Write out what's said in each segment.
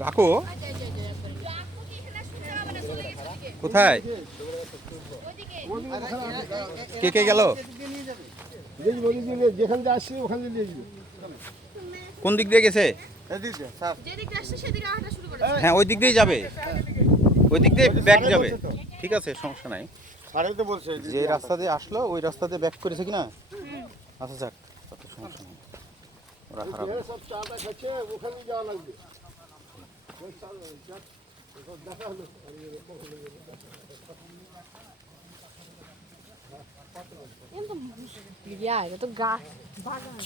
ডাকো কোথায় কে কে গেল যেখান দিয়ে আসছি ওখান দিয়ে দিয়ে কোন দিক দিয়ে গেছে হ্যাঁ ওই দিক দিয়েই যাবে ওই দিক দিয়ে ব্যাক যাবে ঠিক আছে সমস্যা নাই তো বলছে যে রাস্তা দিয়ে আসলো ওই রাস্তা দিয়ে ব্যাক করেছে কিনা আচ্ছা যাক কত সমস্যা নেই ওরা খারাপ সব চাটা খাচ্ছে ওখানে যাওয়া লাগবে দেখা হলো এটা তো গাছ বাগান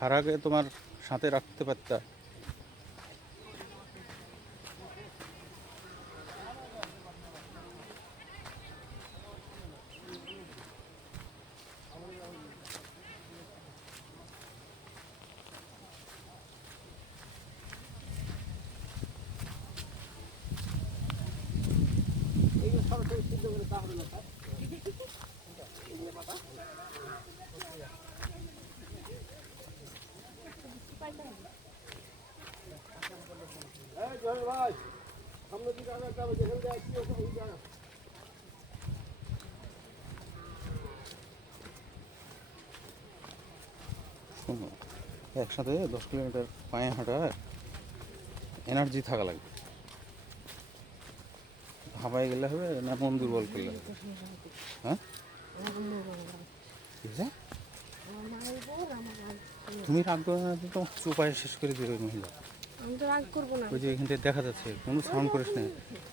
হারাকে তোমার সাথে রাখতে পারতা ভাই সামনে দিকে আগে যাবে যেখানে দিয়ে আসছি ওখানে ওই জায়গা শোনো একসাথে 10 কিলোমিটার পায়ে হাঁটা এনার্জি থাকা লাগবে হাঁপায় গেলে হবে না মন দুর্বল করলে হবে হ্যাঁ ঠিক আছে তুমি রাগ করো না তোমার চোপায় শেষ করে দেবে মহিলা আমি তো রাগ করবো না ওই যে এখান থেকে দেখা যাচ্ছে কোনো সাউন্ড করিস না